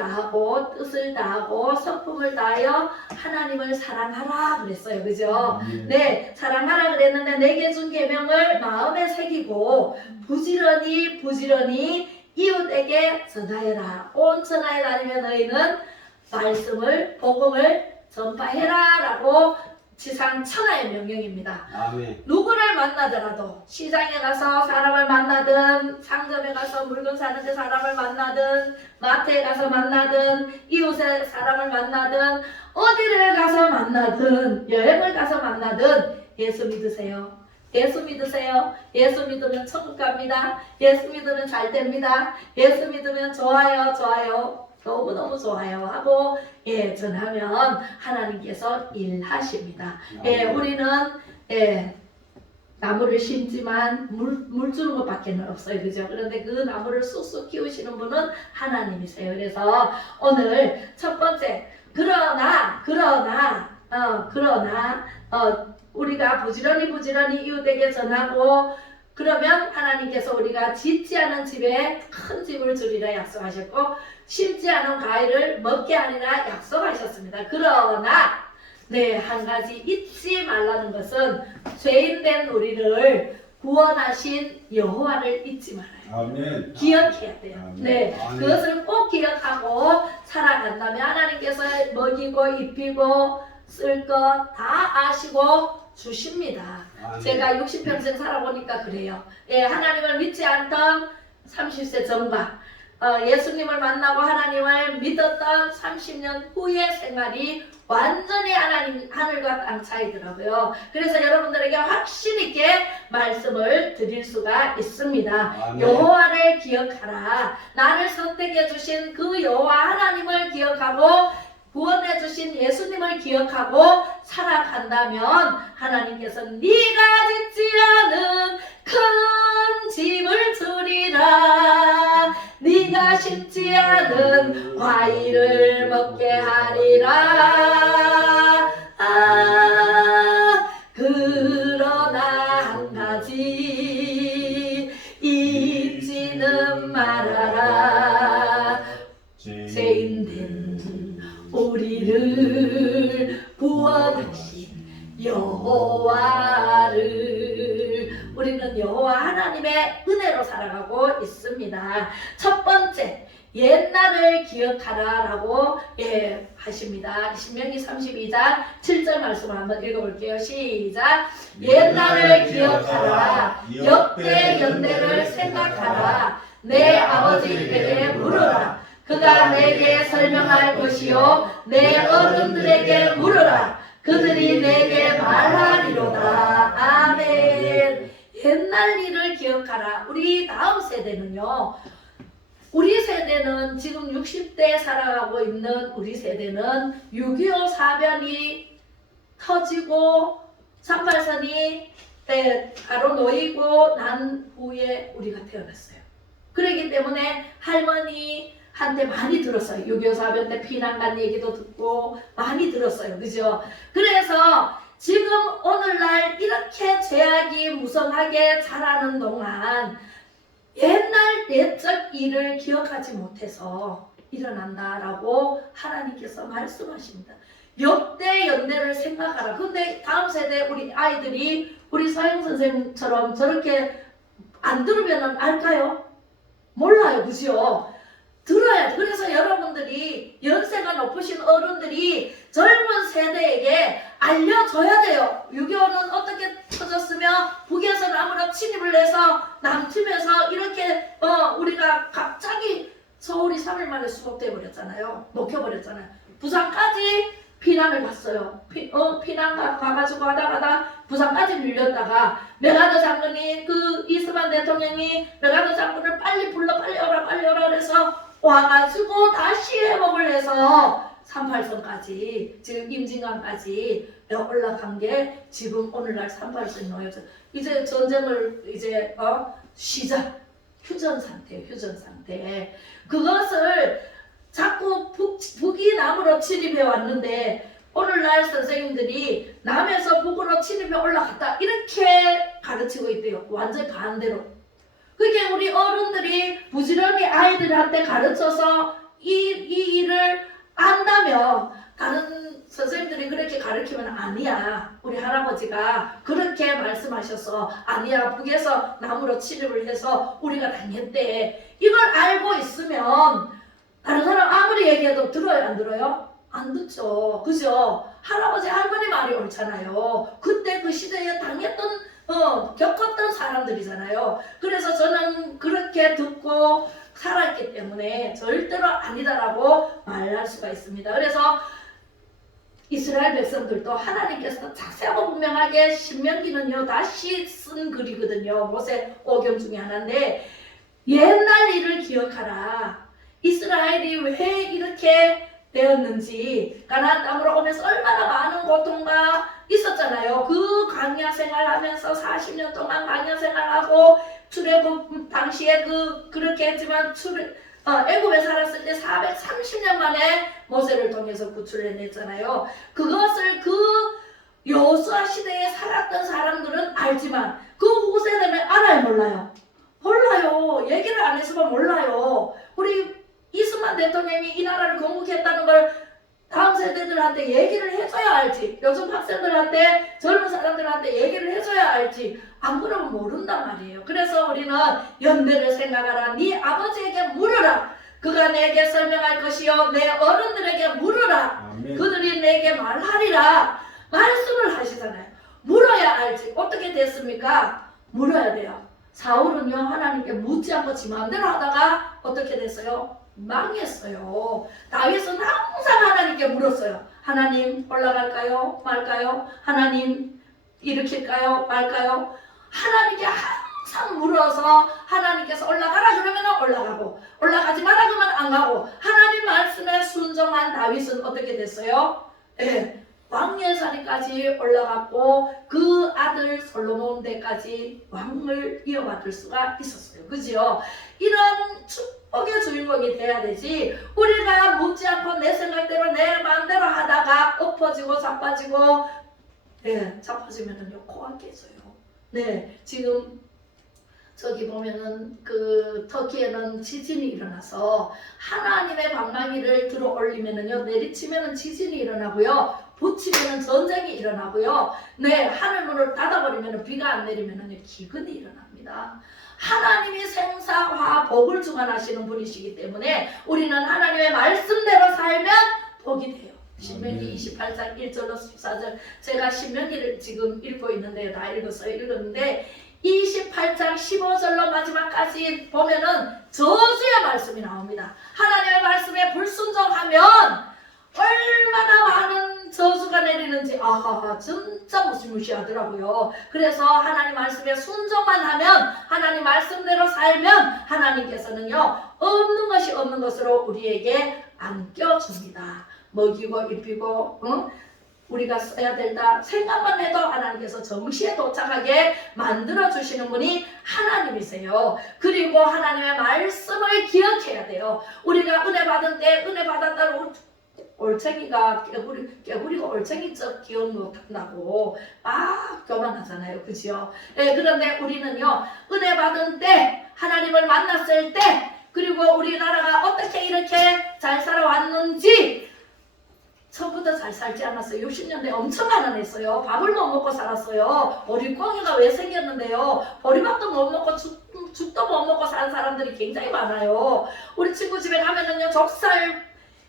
다하고 뜻을 다하고 성품을 다하여 하나님을 사랑하라 그랬어요. 그죠? 네, 사랑하라 그랬는데 내게 준 계명을 마음에 새기고 부지런히 이웃에게 전하여라. 온 천하에 다니며 너희는 말씀을 복음을 전파해라 라고 지상 천하의 명령입니다. 아멘. 누구를 만나더라도 시장에 가서 사람을 만나든 상점에 가서 물건 사는데 사람을 만나든 마트에 가서 만나든 이웃에 사람을 만나든 어디를 가서 만나든 여행을 가서 만나든 예수 믿으세요. 예수 믿으세요. 예수 믿으면 천국 갑니다. 예수 믿으면 잘 됩니다. 예수 믿으면 좋아요. 너무너무 좋아요 하고 전하면 하나님께서 일하십니다. 우리는 나무를 심지만 물 주는 것밖에 없어요. 그죠? 그런데 그 나무를 쑥쑥 키우시는 분은 하나님이세요. 그래서 오늘 첫 번째 그러나 우리가 부지런히 이웃에게 전하고 그러면 하나님께서 우리가 짓지 않은 집에 큰 집을 주리라 약속하셨고 심지 않은 과일을 먹게 하리라 약속하셨습니다. 그러나 한 가지 잊지 말라는 것은 죄인된 우리를 구원하신 여호와를 잊지 말아요. 아멘. 기억해야 돼요. 아멘. 네, 아멘. 그것을 꼭 기억하고 살아간다면 하나님께서 먹이고 입히고 쓸 것 다 아시고 주십니다. 아멘. 제가 60평생 살아보니까 그래요. 하나님을 믿지 않던 30세 전과 예수님을 만나고 하나님을 믿었던 30년 후의 생활이 완전히 하늘과 땅 차이더라고요. 그래서 여러분들에게 확신 있게 말씀을 드릴 수가 있습니다. 아멘. 여호와를 기억하라. 나를 선택해 주신 그 여호와 하나님을 기억하고 구원해 주신 예수님을 기억하고 살아간다면 하나님께서 네가 짓지 않은 큰 집을 주리라. 네가 심지 않은 과일을 먹게 하리라. 그러나 한 가지 잊지는 말아라. 죄인된 우리를 구원하신 여호와를 우리는 여호와 하나님의 은혜로 살아가고 있습니다. 첫 번째 옛날을 기억하라 라고 하십니다. 신명기 32장 7절 말씀을 한번 읽어볼게요. 시작. 옛날을 기억하라. 역대 연대를 생각하라. 내 아버지에게 물으라. 그가 내게 설명할 것이요 내 어른들에게 물으라. 그들이 내게 말하리로다. 아멘. 옛날 일을 기억하라. 우리 다음 세대는요. 우리 세대는 지금 60대 살아가고 있는 우리 세대는 6.25 사변이 터지고 38선이 바로 놓이고 난 후에 우리가 태어났어요. 그렇기 때문에 할머니 한테 많이 들었어요. 6.25 사변 때 피난 간 얘기도 듣고 많이 들었어요. 그죠? 그래서 지금 오늘날 이렇게 죄악이 무성하게 자라는 동안 옛날 옛적 일을 기억하지 못해서 일어난다라고 하나님께서 말씀하십니다. 역대 연대를 생각하라. 근데 다음 세대 우리 아이들이 우리 서영 선생님처럼 저렇게 안 들으면 알까요? 몰라요. 그죠? 들어야 돼. 그래서 여러분들이 연세가 높으신 어른들이 젊은 세대에게 알려줘야 돼요. 6.25는 어떻게 터졌으며 북에서 남으로 침입을 해서 남팀에서 이렇게 우리가 갑자기 서울이 3일 만에 수복돼 버렸잖아요. 녹혀버렸잖아요. 부산까지 피난을 갔어요. 피난 가가지고 하다가 부산까지 밀렸다가 메가더 장군이 그 이스만 대통령이 메가더 장군을 빨리 불러 빨리 오라 그래서 와가지고 다시 회복을 해서 38선까지 지금 임진강까지 올라간 게 지금 오늘날 38선이 놓여져 이제 전쟁을 이제 시작 휴전 상태 그것을 자꾸 북이 남으로 침입해 왔는데 오늘날 선생님들이 남에서 북으로 침입해 올라갔다 이렇게 가르치고 있대요. 완전 반대로. 그게 우리 어른들이 부지런히 아이들한테 가르쳐서 이 가르치면 아니야. 우리 할아버지가 그렇게 말씀하셔서 아니야. 북에서 나무로 침입을 해서 우리가 당했대. 이걸 알고 있으면 다른 사람 아무리 얘기해도 들어요, 안 들어요? 안 듣죠. 그죠? 할아버지 할머니 말이 옳잖아요. 그때 그 시대에 당했던 겪었던 사람들이잖아요. 그래서 저는 그렇게 듣고 살았기 때문에 절대로 아니다라고 말할 수가 있습니다. 그래서 이스라엘 백성들도 하나님께서 자세하고 분명하게 신명기는요 다시 쓴 글이거든요. 모세 오경 중에 하나인데 옛날 일을 기억하라. 이스라엘이 왜 이렇게 되었는지 가나안 땅으로 오면서 얼마나 많은 고통과 있었잖아요. 그 광야 생활하면서 40년 동안 광야 생활하고 출애굽 당시에 그렇게 했지만 애굽에 살았을 때 430년 만에 모세를 통해서 구출해냈잖아요. 그것을 그 여호수아 시대에 살았던 사람들은 알지만 그 후세대는 알아요, 몰라요? 몰라요. 얘기를 안 했으면 몰라요. 우리 이승만 대통령이 이 나라를 건국했다는 걸 다음 세대들한테 얘기를 해줘야 알지. 요즘 학생들한테 젊은 사람들한테 얘기를 해줘야 알지. 안 그러면 모른단 말이에요. 그래서 우리는 연대를 생각하라. 네 아버지에게 물으라. 그가 내게 설명할 것이요 내 어른들에게 물으라. 아멘. 그들이 내게 말하리라. 말씀을 하시잖아요. 물어야 알지. 어떻게 됐습니까? 물어야 돼요. 사울은요 하나님께 묻지 않고 지 마음대로 하다가 어떻게 됐어요? 망했어요. 다윗은 항상 하나님께 물었어요. 하나님 올라갈까요? 말까요? 하나님 일으킬까요? 말까요? 하나님께 항상 물어서 하나님께서 올라가라 그러면 올라가고 올라가지 마라 그러면 안 가고 하나님 말씀에 순종한 다윗은 어떻게 됐어요? 왕예산까지 올라갔고 그 아들 솔로몬 때까지 왕을 이어받을 수가 있었어요. 그죠? 이런 축복의 주인공이 돼야 되지. 우리가 묻지 않고 내 생각대로 내 마음대로 하다가 엎어지고 자빠지고 자빠지면은요 코가 깨져요. 지금 저기 보면은 그 터키에는 지진이 일어나서 하나님의 방망이를 들어 올리면은요 내리치면은 지진이 일어나고요. 붙이면은 전쟁이 일어나고요. 하늘 문을 닫아버리면 비가 안 내리면 기근이 일어납니다. 하나님이 생사화 복을 주관하시는 분이시기 때문에 우리는 하나님의 말씀대로 살면 복이 돼요. 신명기 28장 1절로 14절 제가 신명기를 지금 읽고 있는데 다 읽었는데 28장 15절로 마지막까지 보면은 저주의 말씀이 나옵니다. 하나님의 말씀에 불순종하면 얼마나 많은 저주가 내리는지 진짜 무시무시하더라고요. 그래서 하나님 말씀에 순종만 하면 하나님 말씀대로 살면 하나님께서는요 없는 것이 없는 것으로 우리에게 안겨줍니다. 먹이고 입히고 우리가 써야 된다 생각만 해도 하나님께서 정시에 도착하게 만들어주시는 분이 하나님이세요. 그리고 하나님의 말씀을 기억해야 돼요. 우리가 은혜 받은 때 은혜 받았다고 올챙이가 깨구리가 올챙이적 기억 못한다고 막 교만하잖아요. 그죠? 그런데 우리는요 은혜 받은 때 하나님을 만났을 때 그리고 우리나라가 어떻게 이렇게 잘 살아왔는지 처음부터 잘 살지 않았어요. 60년대 엄청 가난했어요. 밥을 못 먹고 살았어요. 보리꽁이가 왜 생겼는데요. 보리밥도 못 먹고 죽도 못 먹고 사는 사람들이 굉장히 많아요. 우리 친구 집에 가면은요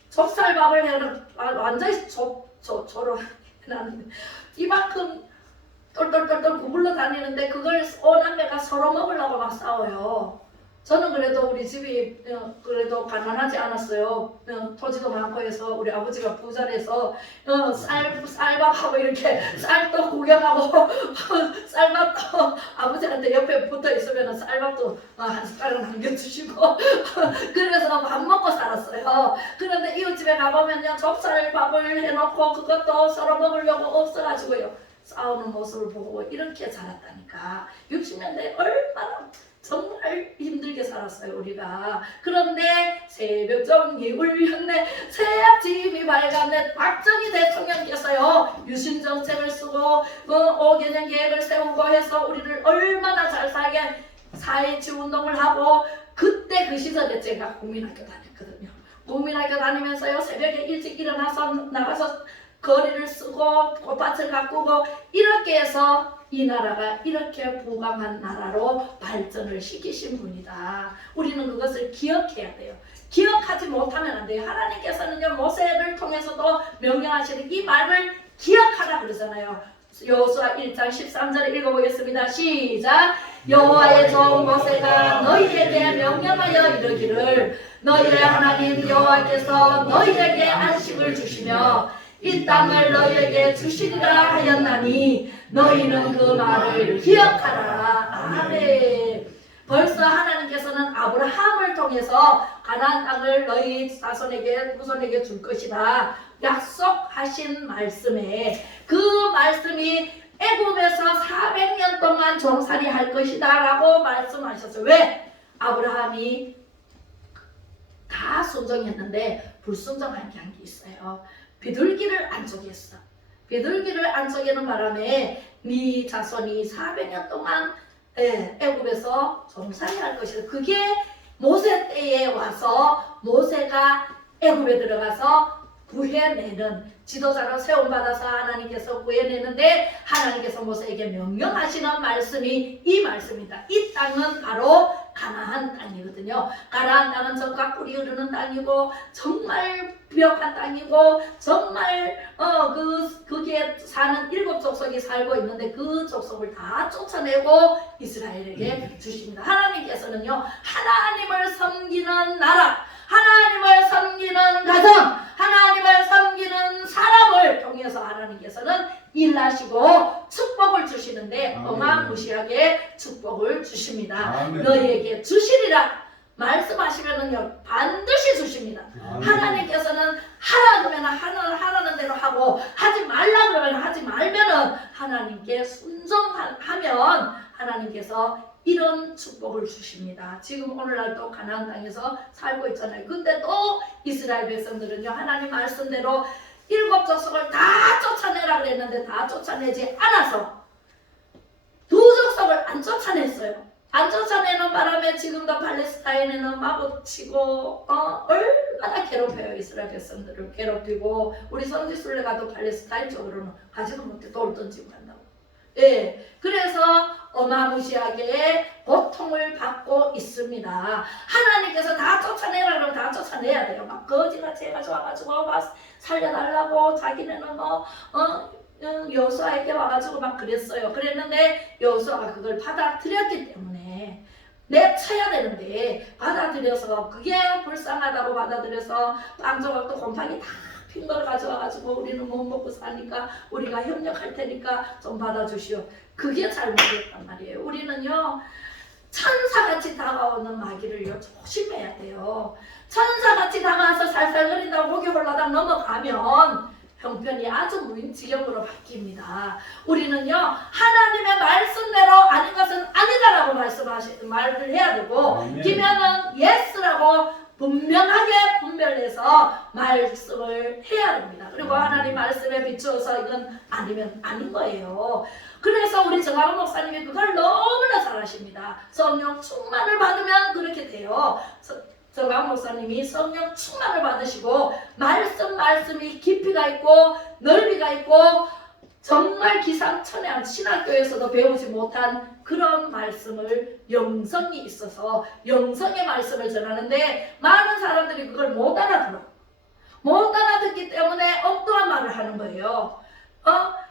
좁쌀밥을 해는 완전히 저러 해놨는데 이만큼 똘똘똘똘 구불러 다니는데 그걸 오남매가 서로 먹으려고 막 싸워요. 저는 그래도 우리 집이 그래도 가난하지 않았어요. 토지도 많고 해서 우리 아버지가 부자라서 쌀밥하고 이렇게 쌀도 구경하고 쌀밥도 아버지한테 옆에 붙어 있으면 쌀밥도 한 숟가락 남겨주시고 그래서 밥 먹고 살았어요. 그런데 이웃집에 가보면요 좁쌀밥을 해놓고 그것도 서로 먹으려고 없어가지고요 싸우는 모습을 보고 이렇게 자랐다니까. 60년대 얼마나 정말 힘들게 살았어요 우리가. 그런데 새벽정이 울렸네 새 아침이 밝았네. 박정희 대통령께서요 유신정책을 쓰고 5개년 계획을 세우고 해서 우리를 얼마나 잘 살게 4.27 운동을 하고 그때 그 시절에 제가 국민학교 다녔거든요. 국민학교 다니면서요 새벽에 일찍 일어나서 나가서 거리를 쓰고 꽃밭을 가꾸고 이렇게 해서 이 나라가 이렇게 부강한 나라로 발전을 시키신 분이다. 우리는 그것을 기억해야 돼요. 기억하지 못하면 안 돼요. 하나님께서는요, 모세를 통해서도 명령하시는 이 말을 기억하라 그러잖아요. 여호수아 1장 13절을 읽어보겠습니다. 시작. 여호와의 종 모세가 너희에게 명령하여 이르기를 너희의 하나님 여호와께서 너희에게 안식을 주시며 이 땅을 너희에게 주시리라 하였나니 너희는 그 말을 기억하라. 아멘. 벌써 하나님께서는 아브라함을 통해서 가나안 땅을 너희 자손에게 후손에게 줄 것이다 약속하신 말씀에 그 말씀이 애굽에서 400년 동안 종살이 할 것이다 라고 말씀하셨어요. 왜? 아브라함이 다 순종했는데 불순종한 게 있어요. 비둘기를 안 쪼갰어. 비둘기를 안 쪼개는 바람에 네 자손이 400년 동안 애굽에서 종살이 할 것이다. 그게 모세 때에 와서 모세가 애굽에 들어가서 구해내는 지도자로 세움받아서 하나님께서 구해내는데 하나님께서 모세에게 명령하시는 말씀이 이 말씀입니다. 이 땅은 바로 가나안 땅이거든요. 가나안 땅은 젖과 꿀이 흐르는 땅이고 정말 부역한 땅이고 정말 거기에 사는 7족속이 살고 있는데 그 족속을 다 쫓아내고 이스라엘에게 주십니다. 하나님께서는요, 하나님을 섬기는 나라, 하나님을 섬기는 가정, 하나님을 섬기는 사람을 통해서 하나님께서는 일하시고 축복을 주시는데 어마무시하게 축복을 주십니다. 아멘. 너희에게 주시리라 말씀하시면은요 반드시 주십니다. 아멘. 하나님께서는 하라 그러면 하라는 대로 하고 하지 말라 그러면 하지 말면은 하나님께 순종하면 하나님께서 이런 축복을 주십니다. 지금 오늘날 또 가나안 땅에서 살고 있잖아요. 근데 또 이스라엘 백성들은요 하나님 말씀대로 7족속을 다 쫓아내라 그랬는데 다 쫓아내지 않아서 2족속을 안 쫓아냈어요. 안 쫓아내는 바람에 지금도 팔레스타인에는 마구치고 얼마나 괴롭혀요. 이스라엘 백성들을 괴롭히고 우리 성지순례가도 팔레스타인 쪽으로는 가지도 못해 돌 던지고 한다고. 예, 그래서 어마무시하게 고통을 받고 있습니다. 하나님께서 다 쫓아내라 그러면 다 쫓아내야 돼요. 막 거지같이 해가지고 와가지고 막 살려달라고 자기네는 여호수아에게 와가지고 막 그랬어요. 그랬는데 여호수아가 그걸 받아들였기 때문에 내쳐야 되는데 받아들여서 그게 불쌍하다고 받아들여서 빵 조각도 곰팡이 다 핀 걸 가져와가지고 우리는 못 먹고 사니까 우리가 협력할 테니까 좀 받아주시오. 그게 잘못이었단 말이에요. 우리는요 천사같이 다가오는 마귀를요 조심해야 돼요. 천사같이 다가와서 살살거린다고 목이 홀라당 넘어가면 형편이 아주 무인지경으로 바뀝니다. 우리는요 하나님의 말씀대로 아닌 것은 아니다라고 말을 해야 되고 기면은 예스라고 분명하게 분별해서 말씀을 해야 됩니다. 그리고 하나님 말씀에 비추어서 이건 아니면 아닌 거예요. 그래서 우리 정광훈 목사님이 그걸 너무나 잘하십니다. 성령 충만을 받으면 그렇게 돼요. 정광훈 목사님이 성령 충만을 받으시고 말씀이 깊이가 있고 넓이가 있고 정말 기상천외한 신학교에서도 배우지 못한 그런 말씀을 영성이 있어서 영성의 말씀을 전하는데 많은 사람들이 그걸 못 알아들어. 못 알아듣기 때문에 엉뚱한 말을 하는 거예요.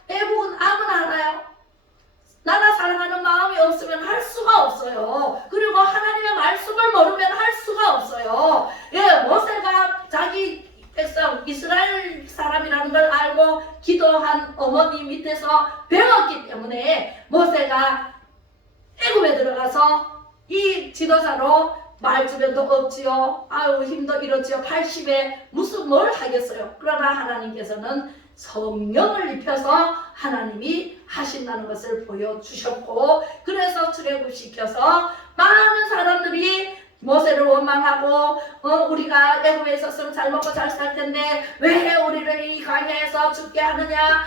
애국은 아무나 하나요? 나라 사랑하는 마음이 없으면 할 수가 없어요. 그리고 하나님의 말씀을 모르면 할 수가 없어요. 예, 모세가 자기 백성 이스라엘 사람이라는 걸 알고 기도한 어머니 밑에서 배웠기 때문에 모세가 애굽에 들어가서 이 지도자로 말주변도 없지요. 아유 힘도 이렇지요. 80에 무슨 뭘 하겠어요. 그러나 하나님께서는 성령을 입혀서 하나님이 하신다는 것을 보여주셨고 그래서 출애굽시켜서 많은 사람들이 모세를 원망하고 우리가 애굽에 있었으면 잘 먹고 잘 살 텐데 왜 우리를 이 광야에서 죽게 하느냐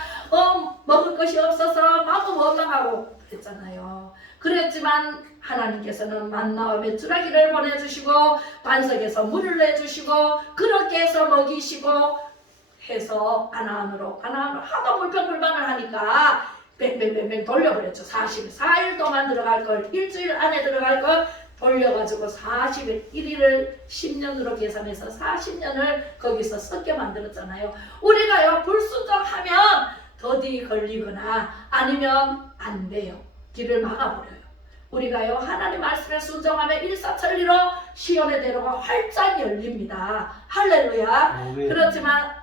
먹을 것이 없어서 마구 원망하고 그랬잖아요. 그랬지만 하나님께서는 만나와 메추라기를 보내주시고 반석에서 물을 내주시고 그렇게 해서 먹이시고 해서 가나안으로 하도 불평불만을 하니까 뱅뱅뱅뱅 돌려버렸죠. 44일 동안 들어갈 걸 일주일 안에 들어갈 걸 돌려가지고 40일 1일을 10년으로 계산해서 40년을 거기서 썩게 만들었잖아요. 우리가요 불순종하면 더디 걸리거나 아니면 안 돼요. 길을 막아버려요. 우리가요 하나님 말씀에 순종하면 일사천리로 시온의 대로가 활짝 열립니다. 할렐루야. 그렇지만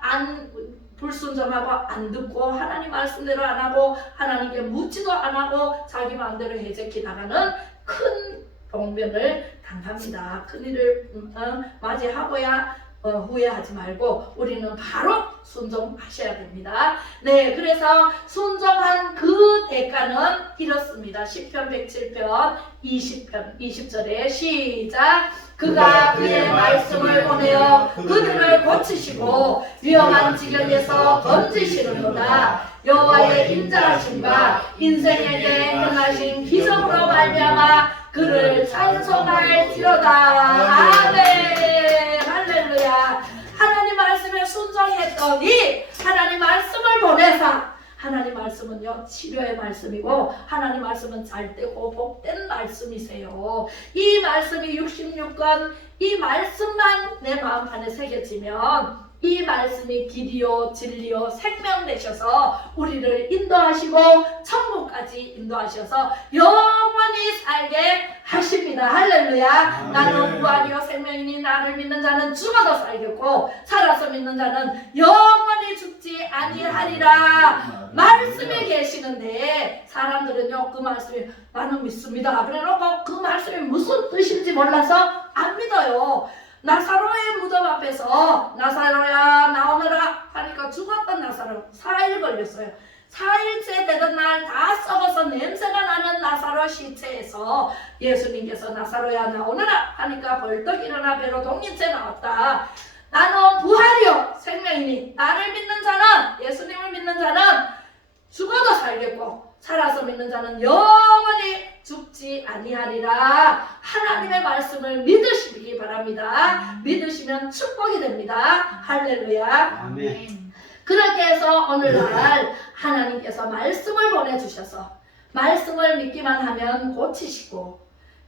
불순종하고 안 듣고 하나님 말씀대로 안 하고 하나님께 묻지도 안 하고 자기 마음대로 해제키 나가는 큰 봉변을 당합니다. 큰 일을 맞이하고야 후회하지 말고 우리는 바로 순종하셔야 됩니다. 네, 그래서 순종한 그 대가는 이렇습니다. 시편 107편 20절에 시작. 그가 그의 말씀을 보내어 그들을 고치시고 위험한 지경에서 건지시는도다. 여호와의 인자하심과 인생에게 행하신 기적으로 말미암아 그를 찬송할지로다. 아멘. 할렐루야. 하나님 말씀에 순종했더니 하나님 말씀을 보내사, 하나님 말씀은요 치료의 말씀이고 하나님 말씀은 잘되고 복된 말씀이세요. 이 말씀이 66권 이 말씀만 내 마음 안에 새겨지면 이 말씀이 길이요 진리요 생명 되셔서 우리를 인도하시고 천국까지 인도하셔서 영원히 살게 하십니다. 할렐루야. 나는 부활이요 생명이니 나를 믿는 자는 죽어도 살겠고 살아서 믿는 자는 영원히 죽지 아니하리라. 말씀이 계시는데 사람들은요 그 말씀이 나는 믿습니다 그래놓고 그 말씀이 무슨 뜻인지 몰라서 안 믿어요. 나사로의 무덤 앞에서 나사로야 나오너라 하니까 죽었던 나사로 4일 걸렸어요. 4일째 되던 날 다 썩어서 냄새가 나는 나사로 시체에서 예수님께서 나사로야 나오너라 하니까 벌떡 일어나 배로 동인채 나왔다. 나는 부활이요 생명이니 나를 믿는 자는 예수님을 믿는 자는 죽어도 살겠고 살아서 믿는 자는 영원히 죽지 아니하리라. 하나님의 말씀을 믿으시기 바랍니다. 믿으시면 축복이 됩니다. 할렐루야. 아멘. 그렇게 해서 오늘날 하나님께서 말씀을 보내주셔서 말씀을 믿기만 하면 고치시고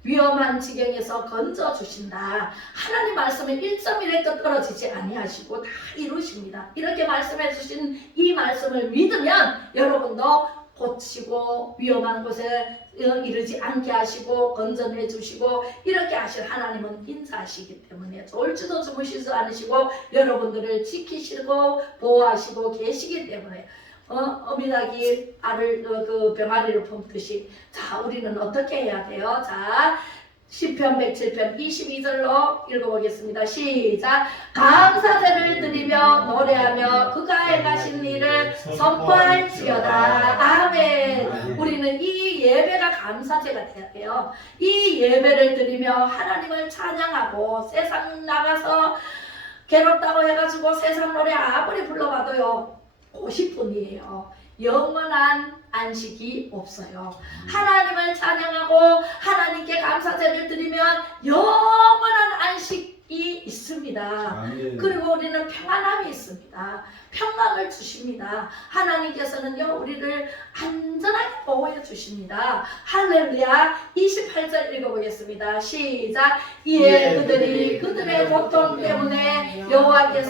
위험한 지경에서 건져주신다. 하나님 말씀은 1.1획도 떨어지지 아니하시고 다 이루십니다. 이렇게 말씀해 주신 이 말씀을 믿으면 여러분도 고치고 위험한 곳에 이르지 않게 하시고 건져내 주시고 이렇게 하실 하나님은 인자하시기 때문에 졸지도 주무시지 않으시고 여러분들을 지키시고 보호하시고 계시기 때문에 어미닭이 알을 그 병아리를 품듯이 자 우리는 어떻게 해야 돼요? 자 시편 107편 22절로 읽어보겠습니다. 시작. 감사제를 드리며 노래하며 그가 행하신 일을 선포할지어다. 아멘. 우리는 이 예배가 감사제가 돼야 돼요. 이 예배를 드리며 하나님을 찬양하고 세상 나가서 괴롭다고 해가지고 세상 노래 아무리 불러봐도요 50분이에요. 영원한 안식이 없어요. 하나님을 찬양하고 하나님께 감사제를 드리면 영원한 안식이 있습니다. 아멘. 그리고 우리는 평안함이 있습니다. 평강을 주십니다. 하나님께서는요 우리를 안전하게 보호해 주십니다. 할렐루야. 28절 읽어보겠습니다. 시작. 이에 그들이 그들의 고통 때문에 여호와께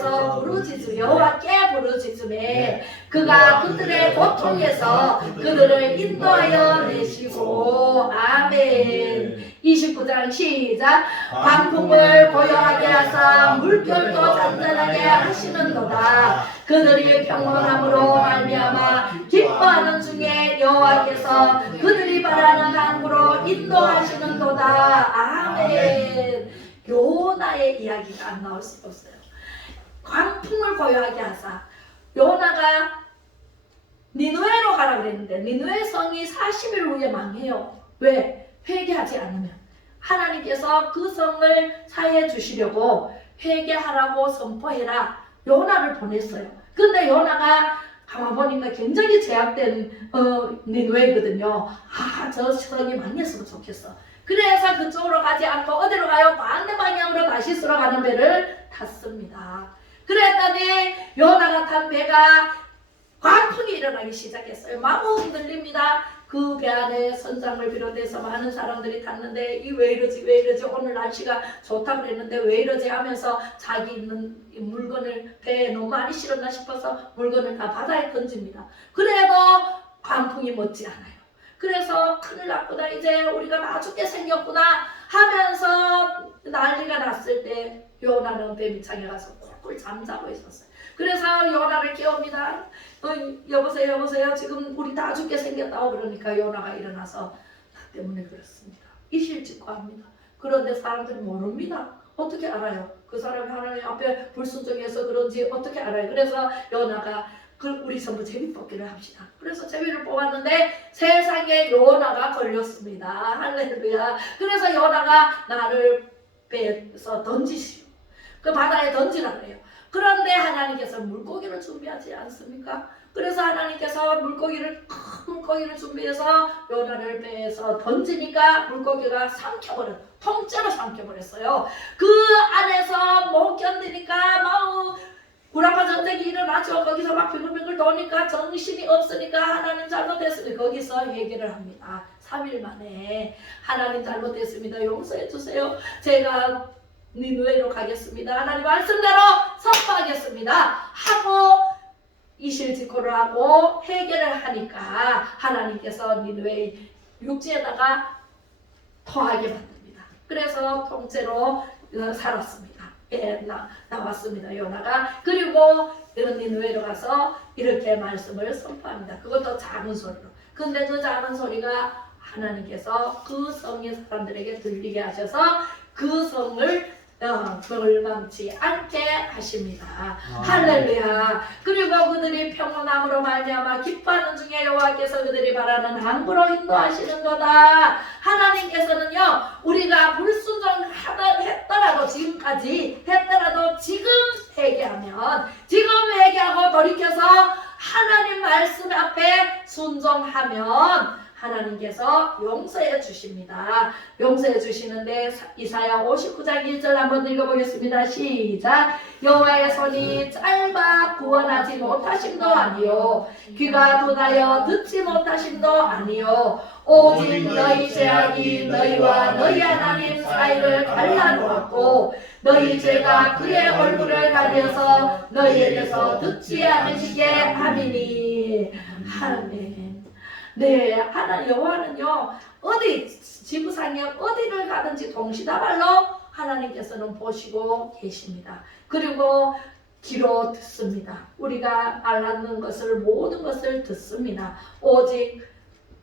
부르짖으매 그가 그들의 고통에서 그들을 인도하여 내시고. 아멘. 29장 시작. 광풍을 고요하게 하사 물결도 잔잔하게 하시는도다. 그들이 평온함으로 말미암아 기뻐하는 중에 여호와께서 그들이 바라는 항구로 인도하시는도다. 아멘. 요나의 이야기가 안 나올 수가 없어요. 광풍을 고요하게 하사 요나가 니느웨로 가라 그랬는데 니느웨 성이 40일 후에 망해요. 왜? 회개하지 않으면. 하나님께서 그 성을 사해 주시려고 회개하라고 선포해라. 요나를 보냈어요. 근데 요나가 가만 보니까 굉장히 제약된 니느웨거든요. 저 성이 망했으면 좋겠어. 그래서 그쪽으로 가지 않고 어디로 가요? 반대 방향으로 다시스로 가는 배를 탔습니다. 그랬더니 요나가 탄 배가 광풍이 일어나기 시작했어요. 마구 흔들립니다. 그 배 안에 선장을 비롯해서 많은 사람들이 탔는데 이 왜 이러지 오늘 날씨가 좋다고 그랬는데 왜 이러지 하면서 자기 있는 물건을 배에 너무 많이 실었나 싶어서 물건을 다 바다에 던집니다. 그래도 광풍이 멎지 않아요. 그래서 큰일 났구나, 이제 우리가 다 죽게 생겼구나 하면서 난리가 났을 때 요나는 배 밑창에 가서 꿀꿀 잠자고 있었어요. 그래서 요나를 깨웁니다. 여보세요, 지금 우리 다 죽게 생겼다고. 그러니까 요나가 일어나서 나 때문에 그렇습니다, 이실직고합니다. 그런데 사람들이 모릅니다. 어떻게 알아요? 그 사람이 하나님 앞에 불순종해서 그런지 어떻게 알아요? 그래서 요나가 우리 전부 제비 뽑기를 합시다. 그래서 제비를 뽑았는데 세상에 요나가 걸렸습니다. 할렐루야. 그래서 요나가 나를 배에서 던지시오. 그 바다에 던지라 그래요. 그런데 하나님께서 물고기를 준비하지 않습니까? 그래서 하나님께서 큰 물고기를 준비해서 요나를 배에서 던지니까 물고기가 통째로 삼켜버렸어요. 그 안에서 못 견디니까 막 구라파 전쟁이 일어나죠. 거기서 막 빙글빙글 도니까 정신이 없으니까 하나님 잘못했으니 거기서 해결을 합니다. 3일 만에 하나님 잘못했습니다, 용서해 주세요. 제가 니느웨로 가겠습니다. 하나님 말씀대로 선포하겠습니다 하고 이실직고를 하고 해결을 하니까 하나님께서 니느웨 육지에다가 토하게 만듭니다. 그래서 통째로 살았습니다. 나왔습니다, 요나가. 그리고 니느웨로 가서 이렇게 말씀을 선포합니다. 그것도 작은 소리로. 근데 그 작은 소리가 하나님께서 그 성의 사람들에게 들리게 하셔서 그 성을 멸망치 않게 하십니다. 할렐루야. 그리고 그들이 평온함으로 말미암아 기뻐하는 중에 여호와께서 그들이 바라는 항구로 인도하시는도다. 하나님께서는요, 우리가 불순종했더라도 지금까지 했더라도 지금 회개하고 돌이켜서 하나님 말씀 앞에 순종하면 하나님께서 용서해 주십니다. 용서해 주시는데 이사야 59장 1절 한번 읽어보겠습니다. 시작. 여호와의 손이 짧아 구원하지 못하심도 아니요 귀가 둔하여 듣지 못하심도 아니요 오직 너희 죄악이 너희와 너희 하나님 사이를 갈라놓았고 너희 죄가 그의 얼굴을 가려서 너희에게서 듣지 않으시게 함이니. 아멘. 네, 하나님 여호와는요, 어디 지구상에 어디를 가든지 동시다발로 하나님께서는 보시고 계십니다. 그리고 귀로 듣습니다. 우리가 알았는 것을 모든 것을 듣습니다. 오직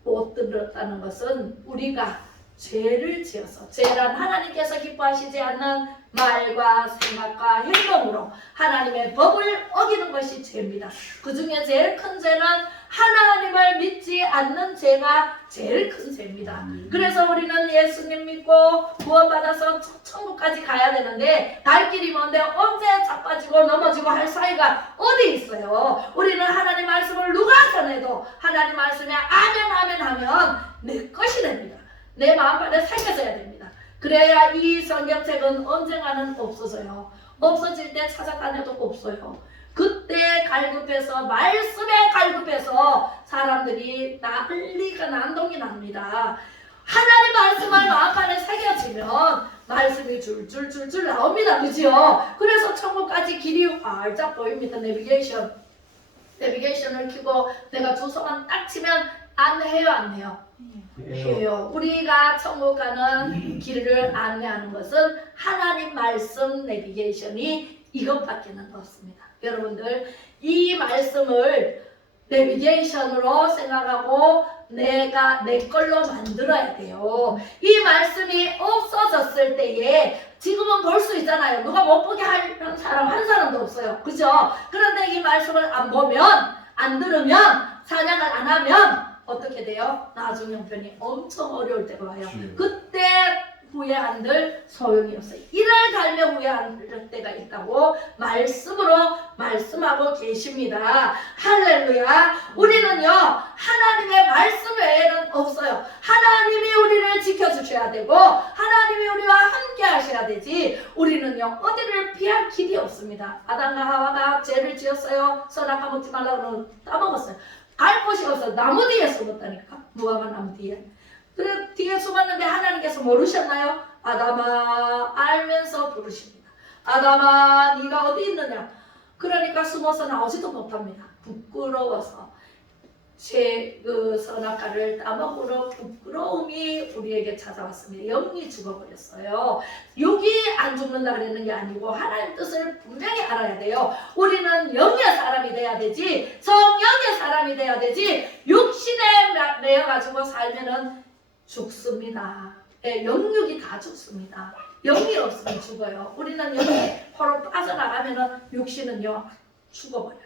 못 들었다는 것은 우리가 죄를 지어서, 죄란 하나님께서 기뻐하시지 않는 말과 생각과 행동으로 하나님의 법을 어기는 것이 죄입니다. 그 중에 제일 큰 죄는 하나님을 믿지 않는 죄가 제일 큰 죄입니다. 그래서 우리는 예수님 믿고 구원받아서 천국까지 가야 되는데 갈 길이 먼데 언제 자빠지고 넘어지고 할 사이가 어디 있어요. 우리는 하나님 말씀을 누가 전해도 하나님 말씀에 아멘 하면 내 것이 됩니다. 내 마음판에 새겨져야 됩니다. 그래야 이 성경책은 언젠가는 없어져요. 없어질 때 찾아다녀도 없어요. 그때 갈급해서 말씀에 갈급해서 사람들이 난리가 난동이 납니다. 하나님 말씀을 마음판에 새겨지면 말씀이 줄줄줄줄 나옵니다. 그죠? 그래서 천국까지 길이 활짝 보입니다. 내비게이션을 켜고 내가 주소만 딱 치면 안내해요, 안 해요? 해요. 우리가 천국 가는 길을 안내하는 것은 하나님 말씀 내비게이션이 이것밖에는 없습니다. 여러분들, 이 말씀을 내비게이션으로 생각하고 내가 내 걸로 만들어야 돼요. 이 말씀이 없어졌을 때에 지금은 볼 수 있잖아요. 누가 못 보게 하는 사람 한 사람도 없어요. 그죠? 그런데 이 말씀을 안 보면, 안 들으면, 찬양을 안 하면 어떻게 돼요? 나중 형편이 엄청 어려울 때가 와요. 그때 후회한들 소용이 없어요. 이를 갈며 후회할 때가 있다고 말씀으로 말씀하고 계십니다. 할렐루야. 우리는요 하나님의 말씀 외에는 없어요. 하나님이 우리를 지켜주셔야 되고 하나님이 우리와 함께 하셔야 되지 우리는요 어디를 피할 길이 없습니다. 아담과 하와가 죄를 지었어요. 선악과 먹지 말라고 따먹었어요. 갈 곳이 없어요. 나무 뒤에 숨었다니까. 무화과 나무 뒤에. 그래 뒤에 숨었는데 하나님께서 모르셨나요? 아담아 알면서 부르십니다. 아담아 네가 어디 있느냐? 그러니까 숨어서 나오지도 못합니다. 부끄러워서 그 선악과를 따먹으러 부끄러움이 우리에게 찾아왔습니다. 영이 죽어버렸어요. 육이 안 죽는다 그랬는 게 아니고 하나님 뜻을 분명히 알아야 돼요. 우리는 영의 사람이 돼야 되지 성령의 사람이 돼야 되지 육신에 매여가지고 살면은 죽습니다. 예, 영육이 다 죽습니다. 영이 없으면 죽어요. 우리는 영이 서로 빠져나가면은 육신은요 죽어버려요.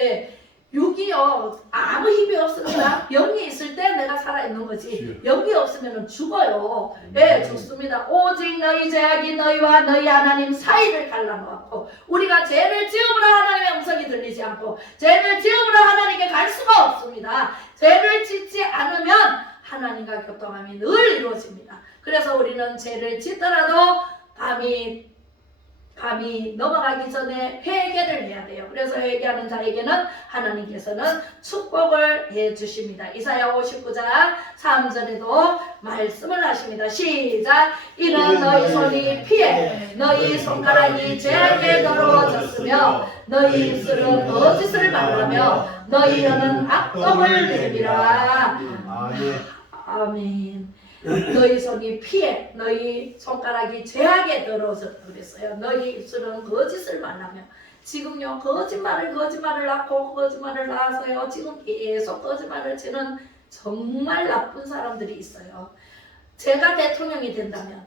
예, 육이요 아무 힘이 없습니다. 영이 있을 때 내가 살아있는 거지 영이 없으면 죽어요. 예, 죽습니다. 오직 너희 죄악이 너희와 너희 하나님 사이를 갈라놓았고 우리가 죄를 지음으로 하나님의 음성이 들리지 않고 죄를 지음으로 하나님께 갈 수가 없습니다. 죄를 짓지 않으면 하나님과 교통함이 늘 이루어집니다. 그래서 우리는 죄를 짓더라도 밤이 넘어가기 전에 회개를 해야 돼요. 그래서 회개하는 자에게는 하나님께서는 축복을 해주십니다. 이사야 59장 3절에도 말씀을 하십니다. 시작. 이는 너희 손이 피해 너희 손가락이 죄악에 더러워졌으며 너희 입술은 거짓을 말하며 너희 혀는 악독을 내밀어. 아멘. 너희 손이 피해 너희 손가락이 죄악에 들어서 그랬어요. 너희 입술은 거짓을 말하며 지금요 거짓말을 낳고 거짓말을 낳아서요 지금 계속 거짓말을 치는 정말 나쁜 사람들이 있어요. 제가 대통령이 된다면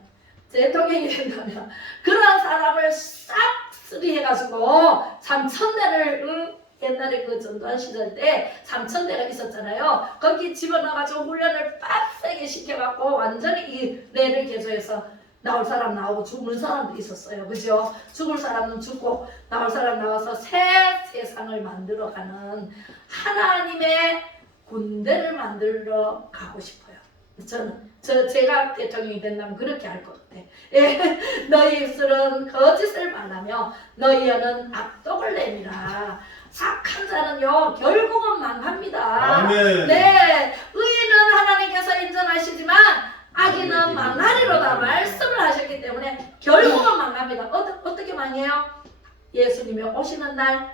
그런 사람을 싹 쓰리해가지고 3,000대를 옛날에 그 전두환 시절 때 3,000대가 있었잖아요. 거기 집어넣어가지고 훈련을 빡세게 시켜갖고 완전히 이 뇌를 개조해서 나올 사람 나오고 죽을 사람도 있었어요. 그죠? 죽을 사람은 죽고 나올 사람 나와서 새 세상을 만들어가는 하나님의 군대를 만들어 가고 싶어요. 제가 대통령이 된다면 그렇게 할 것 같아. 예, 너희 입술은 거짓을 말하며 너희 혀는 악독을 내밀어. 악한 자는요 결국은 망합니다. 아멘. 네, 의인은 하나님께서 인정하시지만 악인은 망하리로다 말씀을 하셨기 때문에 결국은 망합니다. 어떻게 망해요? 예수님이 오시는 날 다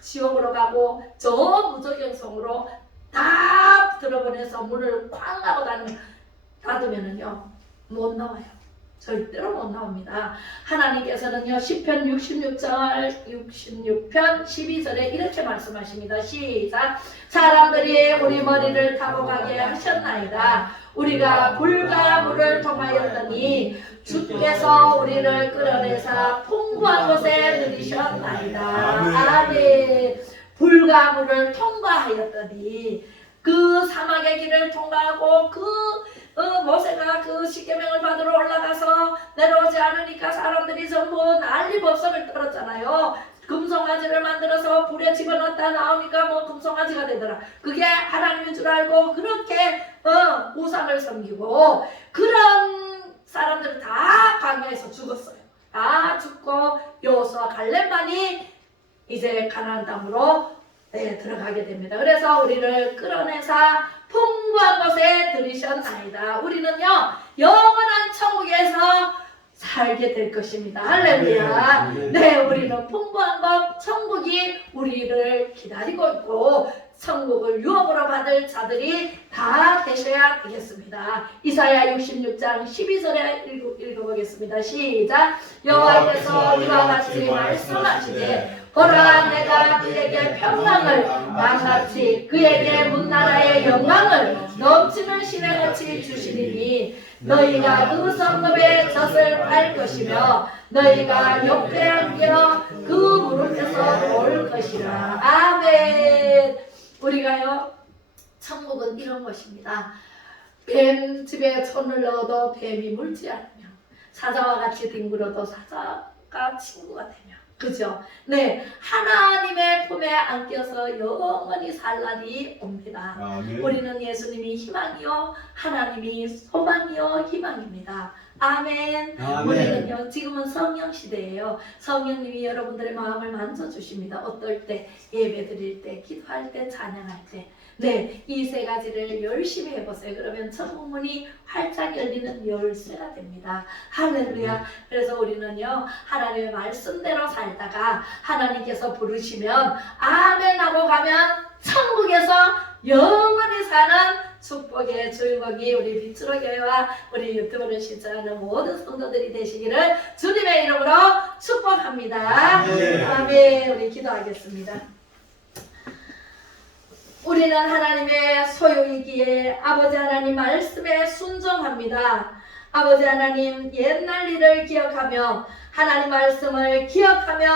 지옥으로 가고 저 무적영성으로 다 들어보내서 문을 쾅 하고 닫으면은요 못 나와요. 절대로 못 나옵니다. 하나님께서는요 시편 66편 12절에 이렇게 말씀하십니다. 시작. 사람들이 우리 머리를 타고 가게 하셨나이다. 우리가 불과 물을 통하였더니 주께서 우리를 끌어내사 풍부한 곳에 들이셨나이다. 아멘. 불과 물을 통과하였더니 그 사막의 길을 통과하고 모세가 그 십계명을 받으러 올라가서 내려오지 않으니까 사람들이 전부 난리법석을 떨었잖아요. 금송아지를 만들어서 불에 집어넣었다 나오니까 뭐 금송아지가 되더라. 그게 하나님인 줄 알고 그렇게 우상을 섬기고 그런 사람들은 다 광야에서 죽었어요. 다 죽고 여호수아 갈렙만이 이제 가나안 땅으로 들어가게 됩니다. 그래서 우리를 끌어내사 풍부한 곳에 들이셨나이다. 우리는요 영원한 천국에서 살게 될 것입니다. 할렐루야. 네, 우리는 풍부한 것 천국이 우리를 기다리고 있고 천국을 유업으로 받을 자들이 다 되셔야 되겠습니다. 이사야 66장 12절에 읽어보겠습니다. 시작. 여호와께서 이와 같이 말씀하시되 보라 내가 그에게 평강을 낭같이 그에게 문나라의 영광을 넘치는 시내같이 주시리니 너희가 그 성읍의 젖을 알 것이며 너희가 옆에 안겨 그 무릎에서 놓을 것이라. 아멘. 우리가요 천국은 이런 것입니다. 뱀 집에 손을 넣어도 뱀이 물지 않으며 사자와 같이 뒹굴어도 사자가 친구가 되며, 그죠? 네, 하나님의 품에 안겨서 영원히 살 날이 옵니다. 아멘. 우리는 예수님이 희망이요, 하나님이 소망이요, 희망입니다. 아멘. 아멘. 우리는요, 지금은 성령 시대예요. 성령님이 여러분들의 마음을 만져주십니다. 어떨 때, 예배 드릴 때, 기도할 때, 찬양할 때. 네, 이 세 가지를 열심히 해보세요. 그러면 천국 문이 활짝 열리는 열쇠가 됩니다. 할렐루야. 그래서 우리는요, 하나님의 말씀대로 살다가 하나님께서 부르시면 아멘 하고 가면 천국에서 영원히 사는 축복의 주인공이 우리 빛으로 교회와 우리 유튜브를 시청하는 모든 성도들이 되시기를 주님의 이름으로 축복합니다. 아멘. 아멘. 우리 기도하겠습니다. 우리는 하나님의 소유이기에 아버지 하나님 말씀에 순종합니다. 아버지 하나님 옛날 일을 기억하며 하나님 말씀을 기억하며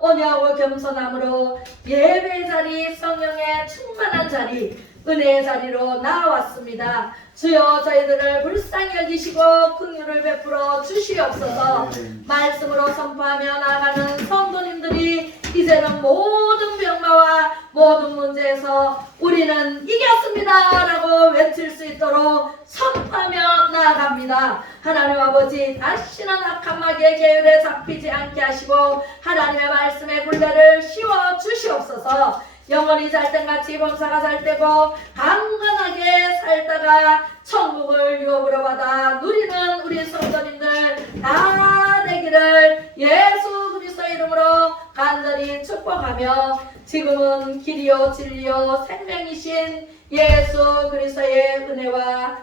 온유하고 겸손함으로 예배의 자리, 성령의 충만한 자리, 은혜의 자리로 나아왔습니다. 주여 저희들을 불쌍히 여기시고 긍휼을 베풀어 주시옵소서. 말씀으로 선포하며 나아가는 성도님들이 이제는 모든 병마와 모든 문제에서 우리는 이겼습니다 라고 외칠 수 있도록 선포하며 나아갑니다. 하나님 아버지, 다시는 악한 마귀의 계율에 잡히지 않게 하시고 하나님의 말씀의 굴레를 씌워 주시옵소서. 영원히 살땐같이 범사가 살때고 강건하게 살다가 천국을 유업으로 받아 누리는 우리 성도님들 다 되기를 예수 그리스도의 이름으로 간절히 축복하며 지금은 길이요 진리요 생명이신 예수 그리스도의 은혜와